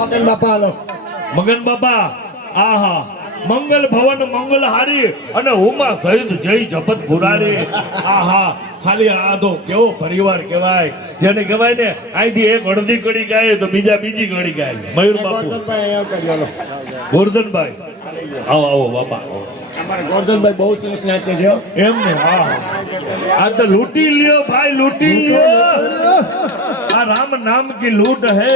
મગન બાપા હાલો. મગન બાપા આહા મંગલ ભવન મંગલ હારી અને ઉમા સહિત જય જપત પુરારી આહા ખાલી આ તો કેવો પરિવાર કહેવાય જેને કહેવાય ને અહીંથી એક અડધી કડી ગાય તો બીજા બીજી કડી ગાય મયુર બાપુ ગોરધનભાઈ આવો આવો બાપા અમારા ગોરધનભાઈ બહુ સરસ નાચે છે એમ ને હા આ તો લૂટી લ્યો ભાઈ લૂટી લ્યો આ રામ નામ की लूट है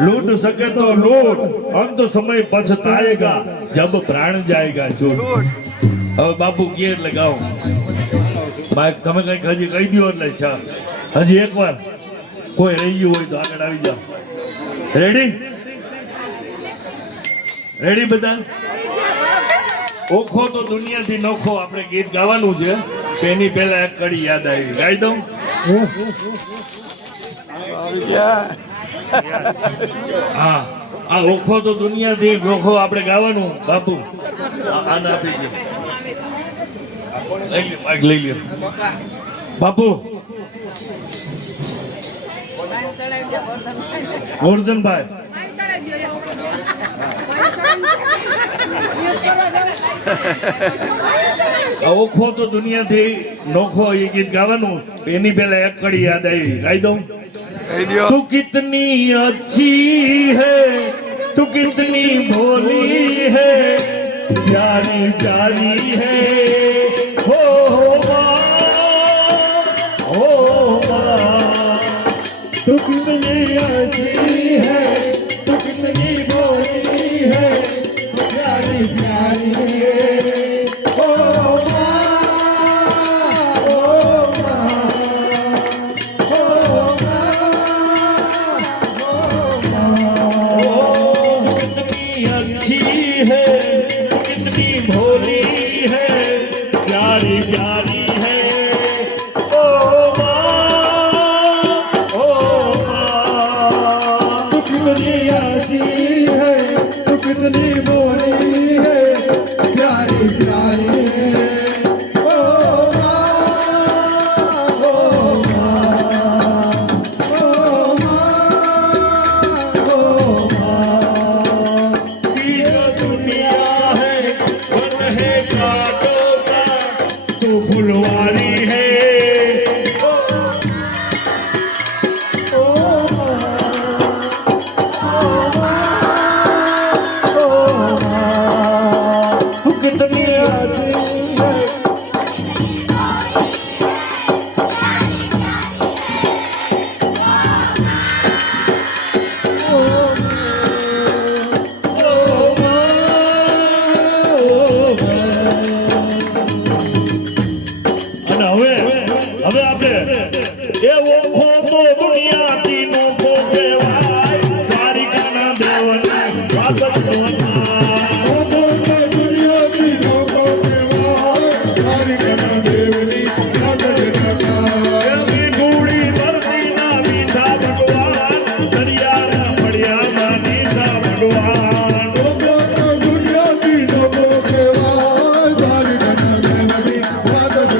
लूट सके तो लूट अंत समय पछताएगा जब प्राण जाएगा छूट હવે બાપુ કે એટલે ગાઓ ભાઈ તમે કઈક હજી કહી દો એટલે છે હજી એકવાર કોઈ રહી ગયું હોય તો આગળ આવી જાઓ રેડી રેડી બધા ઓખો તો દુનિયાથી નોખો આપણે ગીત ગાવાનું છે તેની પહેલા એક કડી યાદ આવી ગાઈ દઉં હા આ ઓખો તો દુનિયાથી નોખો આપણે ગાવાનું બાપુ આને આપી દે લઈ લ્યો બાપુ ગોરધનભાઈ ઓખો તો દુનિયાથી નોખો એ ગીત ગાવાનું એની પહેલા એક કડી યાદ આવી ગાઈ દઉં તું કિતની અચ્છી હૈ તું કિતની ભોલી હૈ प्यारी प्यारी है हो तू कितनी अच्छी है तू कितनी बोली है प्यारी प्यारी है हो कितनी अच्छी है भोली है प्यारी प्यारी है ओ तू कितनी अच्छी है तू कितनी भोली है प्यारी प्यारी है फुलवारी है कितनी अच्छी है હવે આપણે એ ઓખો તો દુનિયાથી નોખો કહેવાય દ્વારિકાના દેવને સ્વાગત ઓખો તો દુનિયાથી નોખો કહેવાય દ્વારિકાના દેવની સ્વાગત એવી ગોળી વરદીના મીઠા ભગવાન દરિયાના પડ્યામાં નીચા ભગવાન ઓખો તો દુનિયાથી નોખો કહેવાય દ્વારિકાના દેવની સ્વાગત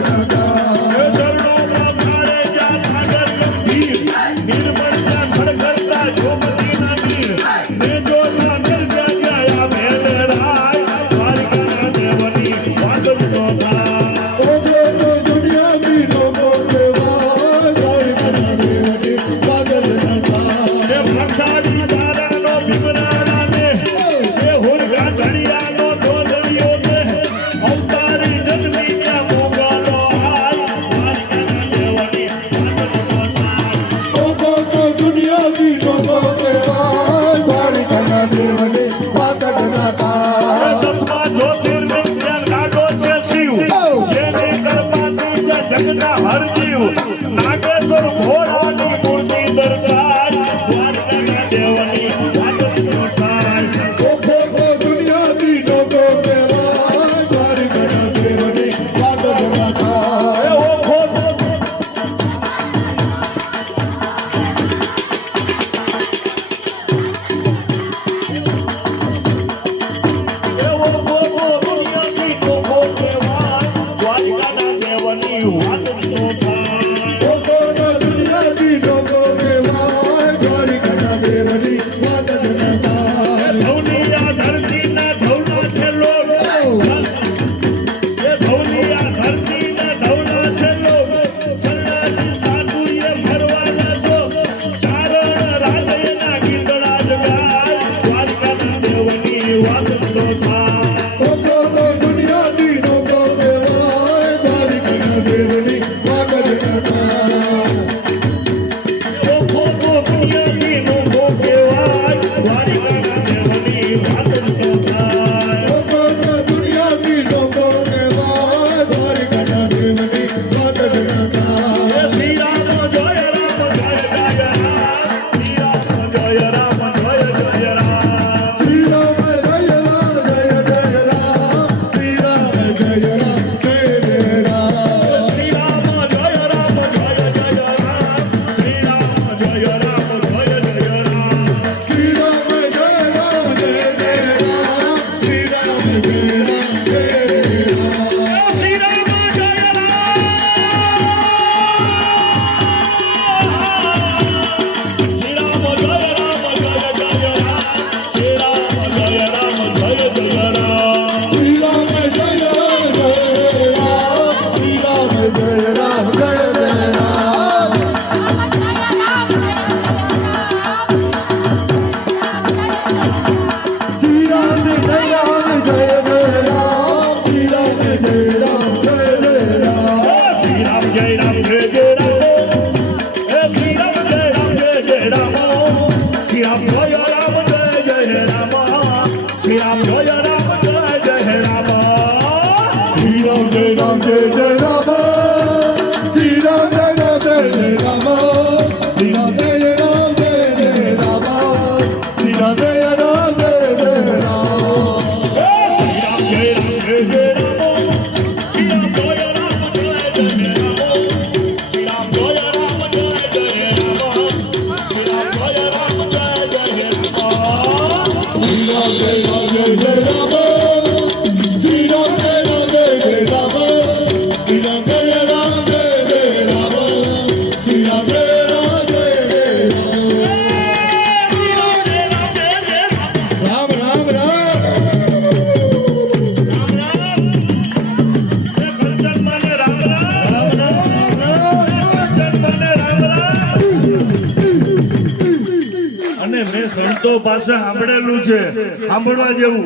સંતો પાસે સાંભળેલું છે, સાંભળવા જેવું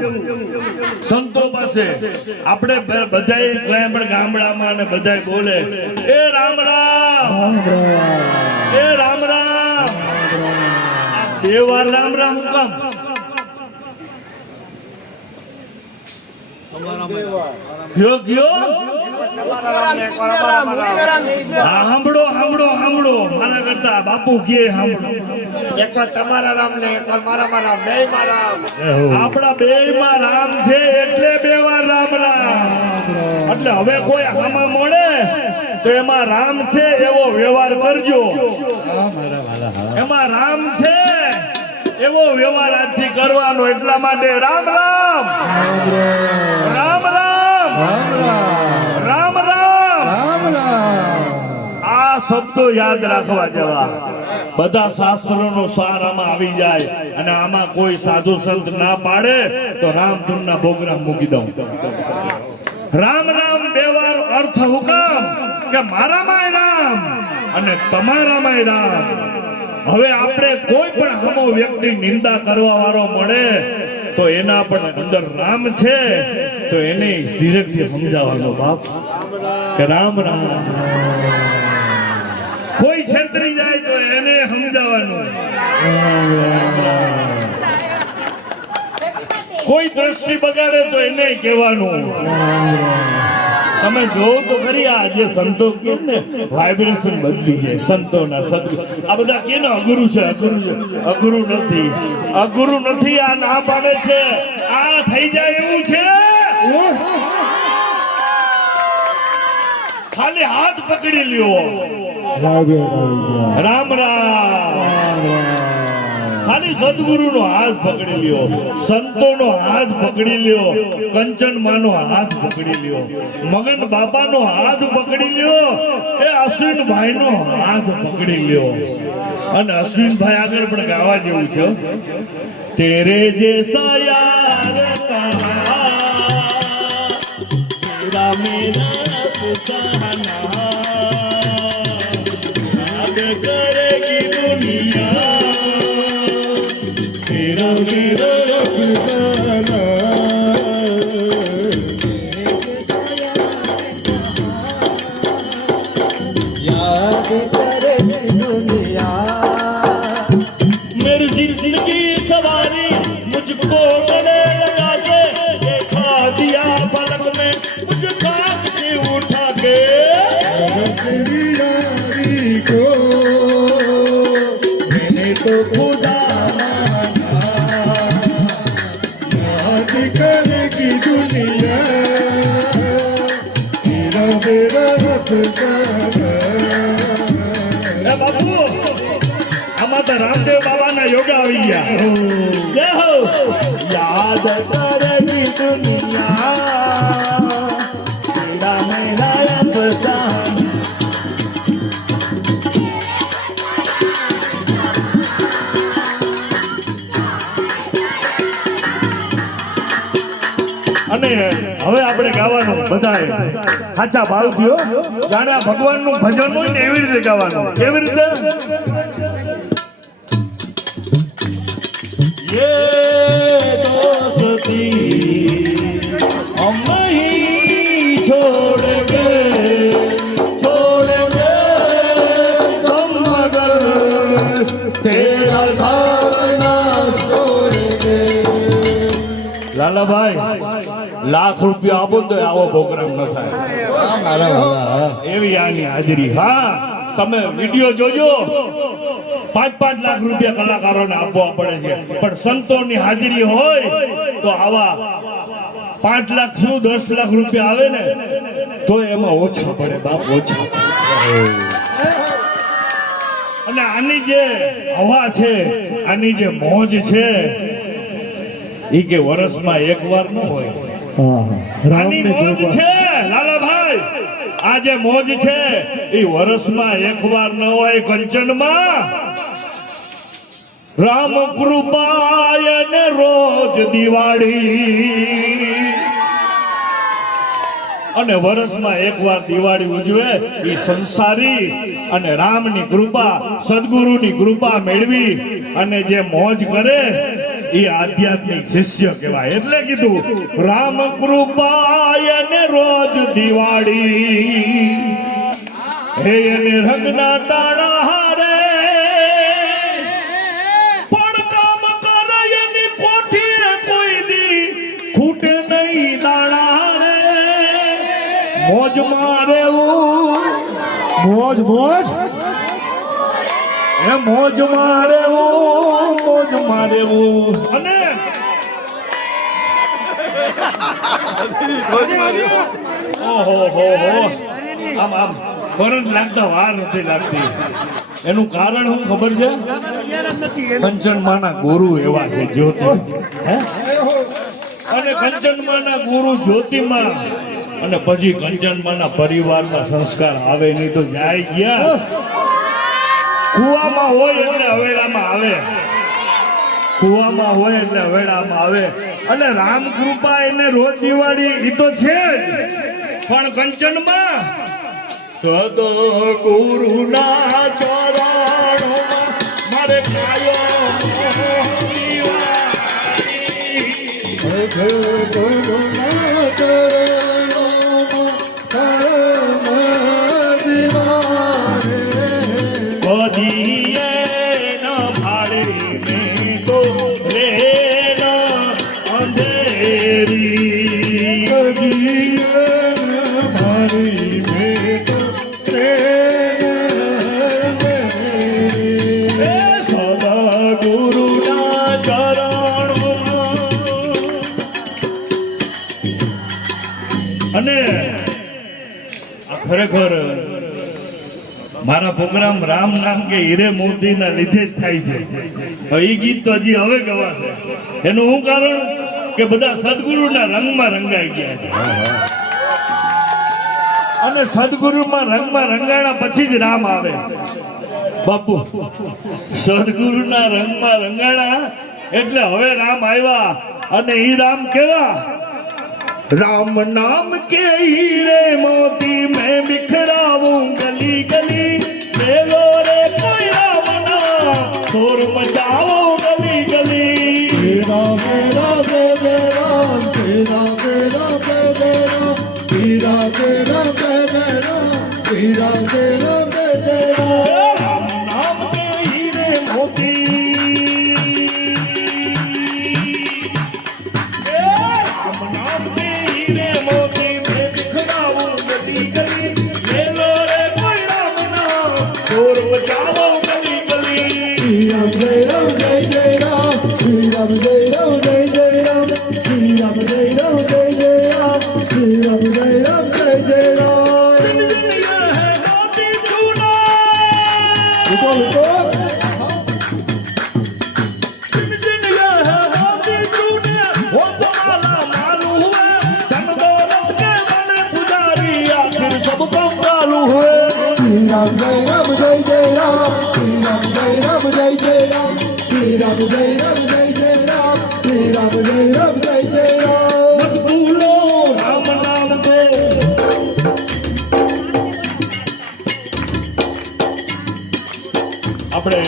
સંતો પાસે. આપણે બધાય ક્યાં પણ ગામડામાં ને બધાય બોલે એ રામ રામ, એ રામ રામ. બે વાર રામ રામ કામ? કયો કયો? હા, સાંભળો સાંભળો સાંભળો, મારા કરતા બાપુ કે સાંભળો. એક વાર તમારા રામ ને એક વાર મારા રામ, બે મારા રામ. આપણા બેયમાં રામ છે એટલે બે વાર રામ રામ. એટલે હવે કોઈ આમાં મળે તો એમાં રામ છે એવો વ્યવહાર કરજો. એમાં રામ છે એવો વ્યવહાર આજથી કરવાનો. એટલા માટે રામ રામ, રામ રામ, રામ રામ. આ શબ્દો યાદ રાખવા જેવા. બધા શાસ્ત્રોનો સાર આમાં આવી જાય અને આમાં કોઈ સાધુ સંત ના પાડે તો રામધૂનના પ્રોગ્રામ મૂકી દઉં. રામ રામ બે વાર અર્થ હુકમ કે મારામાંય રામ અને તમારામાંય રામ. હવે આપણે કોઈ પણ હમો વ્યક્તિ નિંદા કરવા વાળો મળે તો એના પણ અંદર રામ છે તો એને ધીરેથી સમજાવવાનો બાપ કે રામ રામ. કોઈ છેતરી જાય તો એને સમજાવવાનું. કોઈ દ્રષ્ટિ બગાડે તો એને કહેવાનું. તમે જોવો તો ખરી આ જે સંતો કે ને વાઇબ્રેશન બદલી જાય સંતોના સદગુરુ. આ બધા કે ને અઘરું છે, અઘરું છે. અઘરું નથી, અઘરું નથી. આ ના પાડે છે આ થઈ જાય એવું છે. ખાલી હાથ પકડી લ્યો. રામ રામ. ખાલી સદગુરુનો હાથ પકડી લ્યો, સંતોનો હાથ પકડી લ્યો, કંચનમાનો હાથ પકડી લ્યો, મગન બાપાનો હાથ પકડી લ્યો, એ અશ્વિનભાઈનો હાથ પકડી લ્યો. અને અશ્વિનભાઈ આગળ પણ ગાવા જેવું છે. તેરે જેસા યાર કહા તેરા મેરા અફસાના યાદ કરેગી દુનિયા तेरा मेरा अफसाना याद करेगी दुनिया. मेरी जिंदगी सवारी मुझको गले लगा से देखा दिया पलक में मुझ खाक से उठा के. तेरी यारी को मैंने तो खुदा करेगी दुनिया तेरा अफसाना. बाबू આમાં તો રામદેવ બાબાના યોગા આવી ગયા. જય હો. યાદ કરેગી દુનિયા તેરા મેરા અફસાના. અને હવે આપણે ગાવાનું બધાએ સાચા ભાવથી જાણે આ ભગવાનનું ભજન હોય ને એવી રીતે ગાવાનું. કેવી રીતે? યે દોસ્તી હમ નહીં છોડેંગે तुम मगर तेरा साथ ना छोड़ेंगे. લાલાભાઈ લાખ રૂપિયા આપો તો આવો પ્રોગ્રામ ન થાય. એવી આની હાજરી. હા, તમે વિડીયો જોજો. 5-5 લાખ રૂપિયા કલાકારોને આપવા પડે છે, પણ સંતોની હાજરી હોય તો આવા 5 લાખ શું 10 લાખ રૂપિયા આવે ને તો એમાં ઓછા પડે બાપ, ઓછા. અને આની જે હવા છે, આની જે મોજ છે ઈ કે વર્ષમાં એકવાર ન હોય. આની મોજ છે લાલાભાઈ, આ જે મોજ છે ઈ વર્ષમાં એકવાર ન હોય. કંચનમાં રામ કૃપાય ને રોજ દિવાળી અને વર્ષમાં એકવાર દિવાળી ઉજવે એ સંસારી અને રામની કૃપા સદગુરુની કૃપા મેળવી અને જે મોજ કરે એ આધ્યાત્મિક શિષ્ય કહેવાય. એટલે કીધું રામ કૃપા એને રોજ દિવાળી હે એને રંગના તાળા હારે પણ કામ કરે એની કોઠીએ કોઈ દી ખૂટે નહીં દાણા રે મોજ મારે મોજ મોજ એ મોજ મારે મોજ મારે અને ઓહો હો આમ આમ કરંટ લાગતા વાર નથી લાગતી. એનું કારણ શું ખબર છે? કંચનમાના ગુરુ એવા છે જ્યોતિ, હે અને કંચનમાના ગુરુ જ્યોતિમાં અને પછી કંચનમાના પરિવારના સંસ્કાર આવે નહીં તો જાય ગયા. કુવામાં હોય એટલે હવેડામાં આવે, કુવામાં હોય એટલે હવેડામાં આવે. એટલે રામ કૃપા એને રોજ દિવાળી ઈ તો છે જ, પણ કંચનમાં સદગુરુના ચરણોમાં મારે કાયમ અને ખરેખર મારા પ્રોગ્રામ રામ નામ કે હીરે મોતીના લીધે જ થાય છે. એ ગીત તો હજી હવે ગવાશે. એનું શું કારણ કે બધા સદગુરુના રંગમાં રંગાઈ ગયા છે અને સદગુરુમાં રંગમાં રંગાણા પછી જ રામ આવે. બાપુ સદગુરુના રંગમાં રંગાણા એટલે હવે રામ આવ્યા. અને ઈ રામ કેવા? राम नाम के हीरे मोती मैं बिखराऊं गली गली ले लो रे कोई राम नाम शोर मचाओ गली गली. तेरा मेरा बेदे राम तेरा मेरा बेदे राम तेरा तेरा बेदे राम तेरा तेरा बेदे राम. राम नाम के हीरे मोती राम नाम के हीरे मोती मैं बिखराऊं गली गली ले लो रे कोई राम नाम शोर मचाओ गली गली. Shri Ram Jai Ram Jai Jai Ram Shri Ram Jai Ram Jai Jai Ram Shri Ram Jai Ram Jai Jai Ram Shri Ram Jai Ram Jai Jai Ram. रुको रुको Shri Ram Jai Ram Jai Jai Ram Shri Ram Jai Ram Jai Jai Ram Shri Ram Jai Ram Jai Jai Ram Shri Ram Jai Ram Jai Jai Ram. આપણે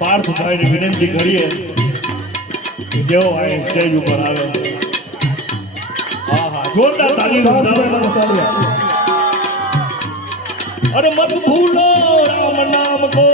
પાર્થભાઈને વિનંતી કરીએ કે જેઓ અહીં stage ઉપર આવે. હા હા જોરદાર તાળી अरे मत भूलो राम नाम को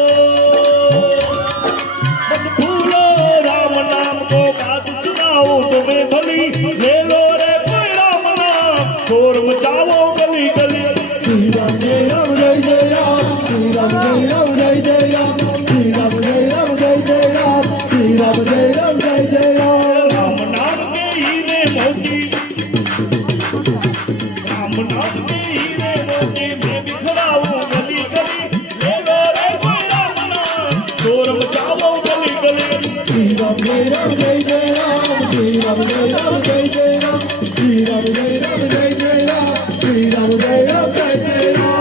मत भूलो राम नाम को बात सुनाओ तुम्हें भली ले लो रे कोई राम नाम शोर मचाओ गली गली. Shri Ram Jai Ram Jai Jai Ram Shri Ram Jai Ram Jai Jai Ram Shri Ram Jai Ram Jai Jai Ram Shri Ram Jai Ram Jai Jai Ram. Ram नाम के हीरे मोती राम नाम के हीरे मोती मैं बिखराऊं गली गली ले लो रे कोई राम नाम शोर मचाओ गली गली. Shri Ram Jai Ram Jai Jai Ram Shri Ram Jai Ram Jai Jai Ram Shri Ram Jai Ram Jai Jai Ram Shri Ram Jai Ram Jai Jai Ram.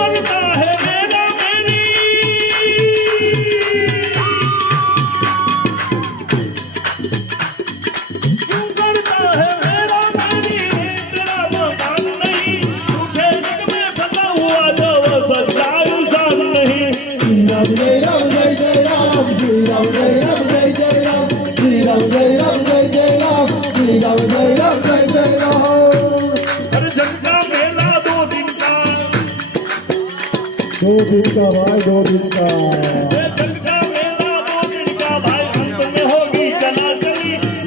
करता है मेरा मेरी क्यों करता है मेरा मेरी तेरा मकान नहीं રામ જય રામ જય જય રામ શ્રી રામ જય રામ જય જય રામ શ્રી રામ જય રામ જય જય રામ શ્રી રામ જય રામ જય જય રામ अरे जग का मेला 2 दिन का दो दिन का भाई दो दिन का ये जग का मेला 2 दिन का भाई अंत में होगी चली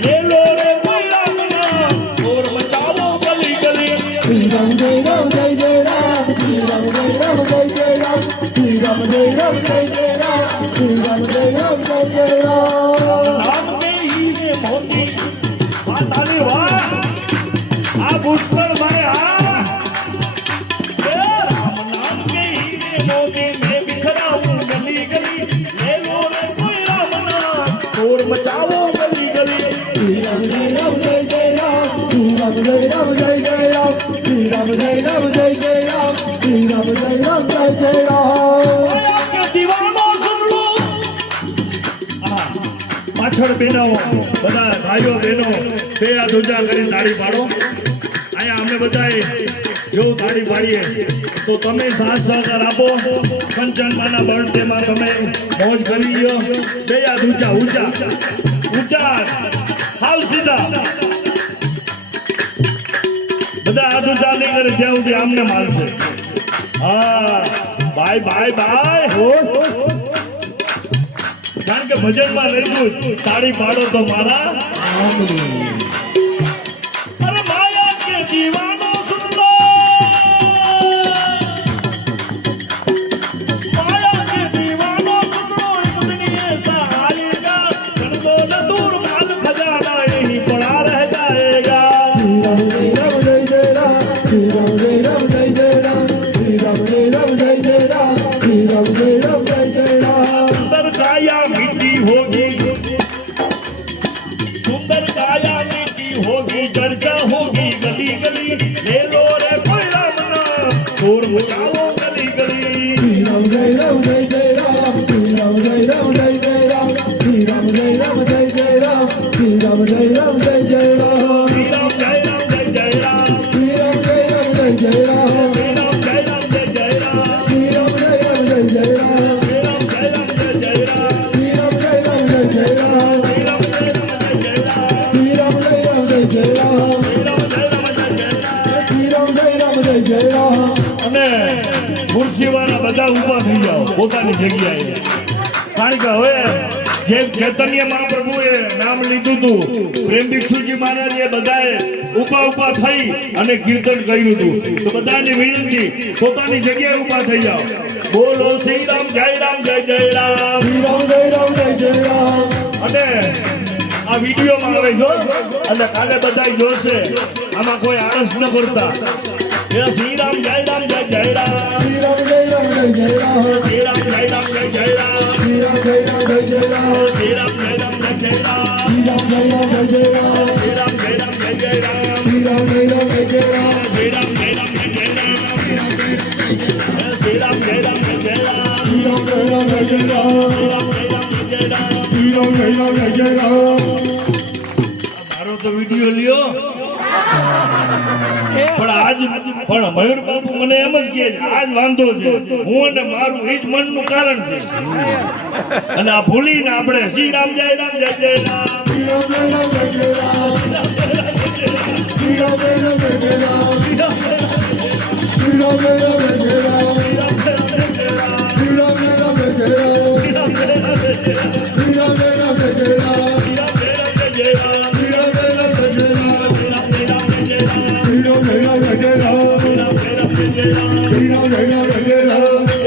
ले लो रे कोई राम नाम और मचाओ गली गली श्री राम जय राम जय जय राम श्री राम जय राम जय जय राम श्री राम जय राम जय जय राम श्री राम जय राम जय जय राम नाम में ही ये मोती ताली वाह आ पुष्कर भाई आ राम नाम के ही ये मोती मैं बिखराऊं गली गली ले लो रे कोई राम नाम और मचाओ गली गली श्री राम जय राम जय जय राम श्री राम जय राम जय जय राम श्री राम जय राम जय जय राम श्री राम जय राम जय जय राम आपके दीवानो सुन लो પાછળ બેનો બધા ભાઈઓ બહેનો બે આ દૂજા કરીને તાળી પાડો અહીંયા અમે બધાએ જો તાળી પાડીએ તો તમે સાથ સહકાર આપો કંચનમાના બર્થડેમાં તમે મોજ કરી લ્યો બે આ દૂજા ઊંચા ઊંચા હાલ સીધા બધા આ દૂજા નહીં કરે જ્યાં સુધી આમને મારશે હા બાય બાય બાય કારણ કે ભજનમાં રહેવું તાળી પાડો તો મારા અરે માયા કે દીવાનો સુન લો માયા કે દીવાનો સુન લો इतनी ऐसा आएगा कर दो न दूर मान खजाना यही पड़ा रह जाएगा श्री राम जय जय राम श्री राम जय राम जय जय राम श्री राम जय राम जय जय राम श्री राम जय राम जय जय राम सुंदर काया मिट्टी होगी सुंदर काया मिट्टी होगी चर्चा होगी गली गली ले लो रे कोई राम नाम शोर मचाओ गली गली श्री राम जय राम जय जय राम श्री राम जय राम जय जय राम श्री राम जय राम जय जय राम श्री राम जय राम जय जय राम श्री राम जय राम जय जय राम श्री राम जय राम जय जय राम श्री राम जय राम जय जय राम श्री राम जय राम जय जय राम श्री राम जय राम जय जय राम श्री राम जय राम जय जय राम श्री राम जय राम जय जय राम श्री राम जय राम जय जय राम श्री राम जय राम जय जय राम श्री राम जय राम जय जय राम અને ખુરશીવાળા બધા ઊભા થઈ જાઓ પોતાની જગ્યાએ કારણ કે હવે જે ચૈતન્ય મહાપ્રભુએ નામ લીધું હતું પ્રેમ ભિક્ષુજી મહારાજે બધાએ ઊભા થઈ અને કીર્તન કર્યું હતું તો બધાની વિનંતી પોતાની જગ્યાએ ઊભા થઈ જાઓ બોલો શ્રી રામ જય જય રામ શ્રી રામ જય જય રામ અને આ વિડીયોમાં આવે છો અને કાલે બધા જોશે આમાં કોઈ આળસ ન કરતા શ્રી રામ જય જય રામ શ્રી રામ જય જય રામ શ્રી રામ જય જય રામ શ્રી રામ જય જય રામ શ્રી રામ જય રામ જય રામ શ્રી રામ જય જય રામ શ્રી રામ જય રામ જય રામ શ્રી રામ જય જય રામ શ્રી રામ જય રામ જય રામ શ્રી રામ જય રામ જય રામ શ્રી રામ જય જય રામ શ્રી રામ જય જય રામ મારો તો વિડીયો લ્યો પણ મયુર બાપુ મને એમ જ કહે છે આજ વાંધો છે હું અને મારું એ જ મનનું કારણ છે અને આ ભૂલીને આપણે શ્રી રામ જય રામ જય જય રામ શ્રી રામ જય જય રામ શ્રી રામ જય જય રામ શ્રી રામ જય જય રામ શ્રી રામ જય જય રામ શ્રી રામ જય જય રામ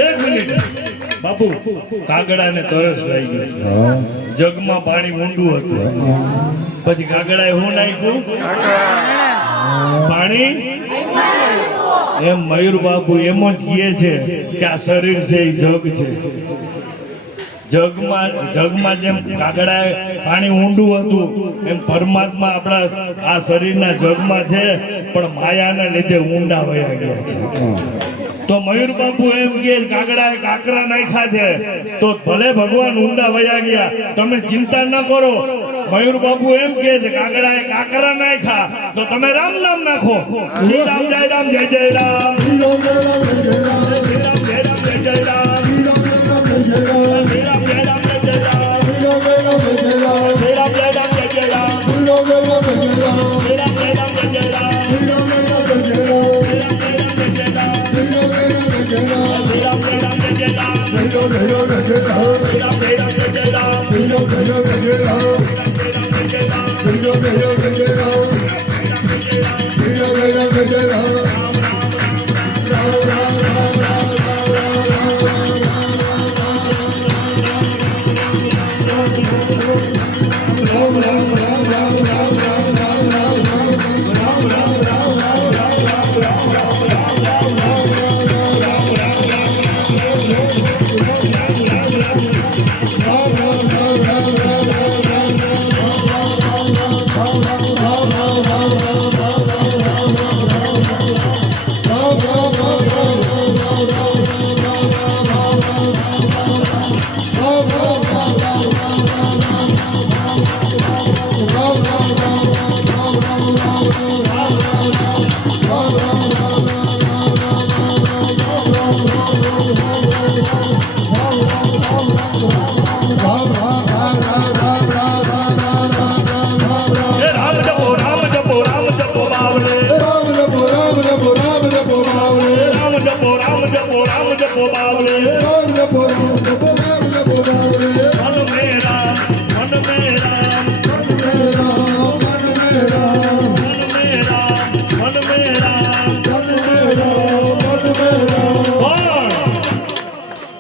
એક મિનિટ બાપુ કાગડાને તરસ રહી ગયો જગમાં પાણી ઊંડું હતું પછી કાગડાએ હું નાખ્યું પાણી એમ મયુર બાપુ એમ જ કહે છે કે આ શરીર છે એ જગ છે જગમાં જેમ કાગડાએ પાણી ઊંડું હતું એમ પરમાત્મા આપણા આ શરીરના જગમાં છે પણ માયાના લીધે ઊંડા વયા ગયા છે તો મયુર બાપુ એમ કે કાગડાએ કાકરા નાખ્યા છે તો ભલે ભગવાન ઊંડા વયા ગયા તમે ચિંતા ન કરો મયુર બાપુ એમ કે છે કાગડાએ કાકરા નાખ્યા તો તમે રામ નામ નાખો શ્રી રામ જય જય રામ શ્રી રામ જય રામ જય જય રામ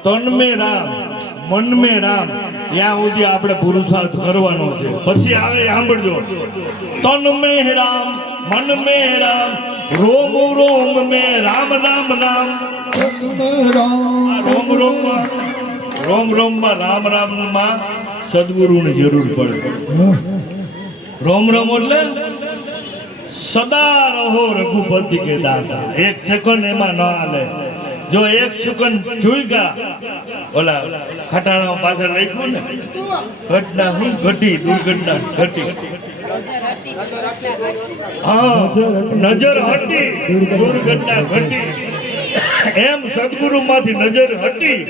તન મે રામ મન મે રામ ત્યાં સુધી આપણે પુરુષાર્થ કરવાનો છે. પછી આવે સાંભળજો, તન મે રામ મન મે રામ રોમ રોમ મે રામ રામ રામ. આ રોમ રોમ માં રામ રામ માં સદગુરુની જરૂર પડે. રોમ રોમ એટલે સદા રહો રઘુપતિ કે દાસા. એક સેકન્ડ એમાં ન હાલે. જો એક સેકન્ડ જોઈગા ઓલા ખટાણા પાછળ લખ્યું ને, ઘટના હું ઘટી દુર્ઘટના ઘટી. હા, નજર હટી દુર્ઘટના ઘટી. એમ સદગુરુ માંથી નજર હટી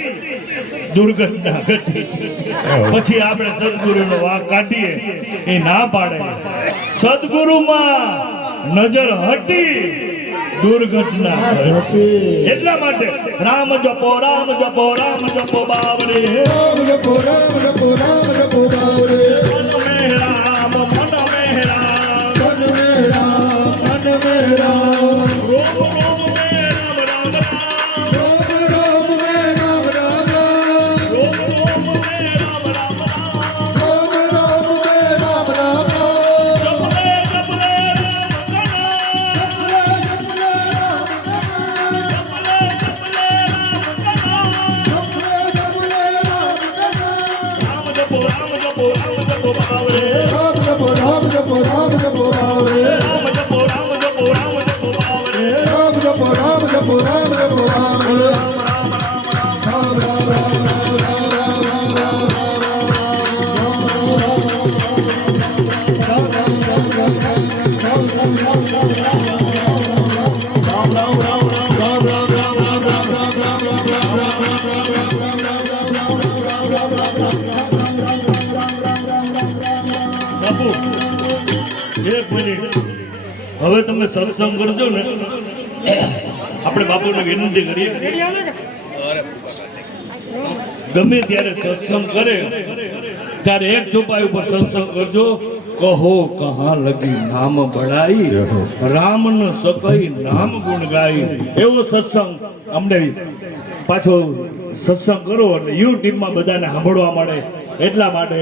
દુર્ઘટના ઘટી. પછી આપણે સદગુરુ નો વાક કાઢીએ એ ના પાડે. સદગુરુ માં નજર હટી દુર્ઘટના ઘટી. એટલા માટે રામ જપો રામ જપો રામ જપો બાવરે. રામ જપો રામ જપો રામ જપો બાવરે. મન મે રામ મન મે રામ મન મે રામ મન મે રામ. રોમ રોમ મે રામ રામ રામ. રામ રામ મે રામ રામ રામ. રોમ રોમ મે રામ રામ રામ. રામ રામ મે રામ રામ રામ. જપલે જપલે રામ જપો રામ જપો રામ જપો બાવરે. રામ જપો રામ જપો રામ જપો બાવરે. રામ જપો રામ જપો રામ જપો બાવરે. રામ જપો રામ જપો રામ જપો બાવરે. રામ રામ રામ બાપુ, એક મિનિટ. હવે તમે સત્સંગ કરજો ને. આપણે બાપુને વિનંતી કરીએ, ગમે ત્યારે સત્સંગ કરે ત્યારે એક ચોપાઈ ઉપર સત્સંગ કરજો. કહો કહા લગી નામ બળાઈ, રામ ન સકઈ નામ ગુણ ગાઈ. એવો સત્સંગ અમને પાછો સત્સંગ કરો એટલે યુટ્યુબમાં બધાને સાંભળવા મળે. એટલા માટે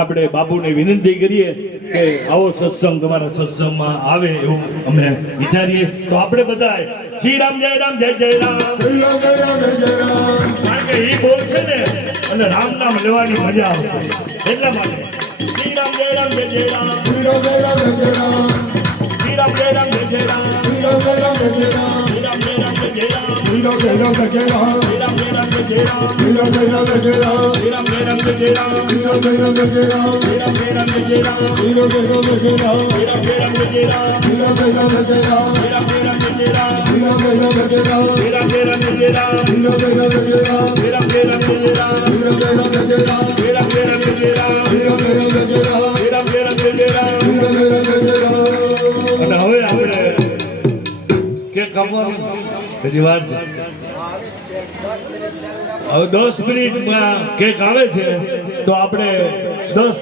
આપણે બાપુને વિનંતી કરીએ કે આવો સત્સંગ તમારા સત્સંગમાં આવે એવું અમે વિચારીએ. તો આપણે બધા શ્રી રામ જય રામ જય જય રામ. કારણ કે એ બોલ છે ને અને રામ નામ લેવાની મજા આવશે. એટલા માટે શ્રી રામ જય રામ જય જય રામ. શ્રી રામ જય રામ જય જય રામ. શ્રી રામ જય રામ જય જય રામ. શ્રી રામ જય રામ જય જય રામ. વીરો તેરો ગજેરા વીરો તેરો ગજેરા વીરો તેરો ગજેરા વીરો તેરો ગજેરા વીરો તેરો ગજેરા વીરો તેરો ગજેરા વીરો તેરો ગજેરા વીરો તેરો ગજેરા અને હવે આપણે કે કમવાની બધી વાત છે. હવે 10 મિનિટમાં કેક આવે છે તો આપણે 10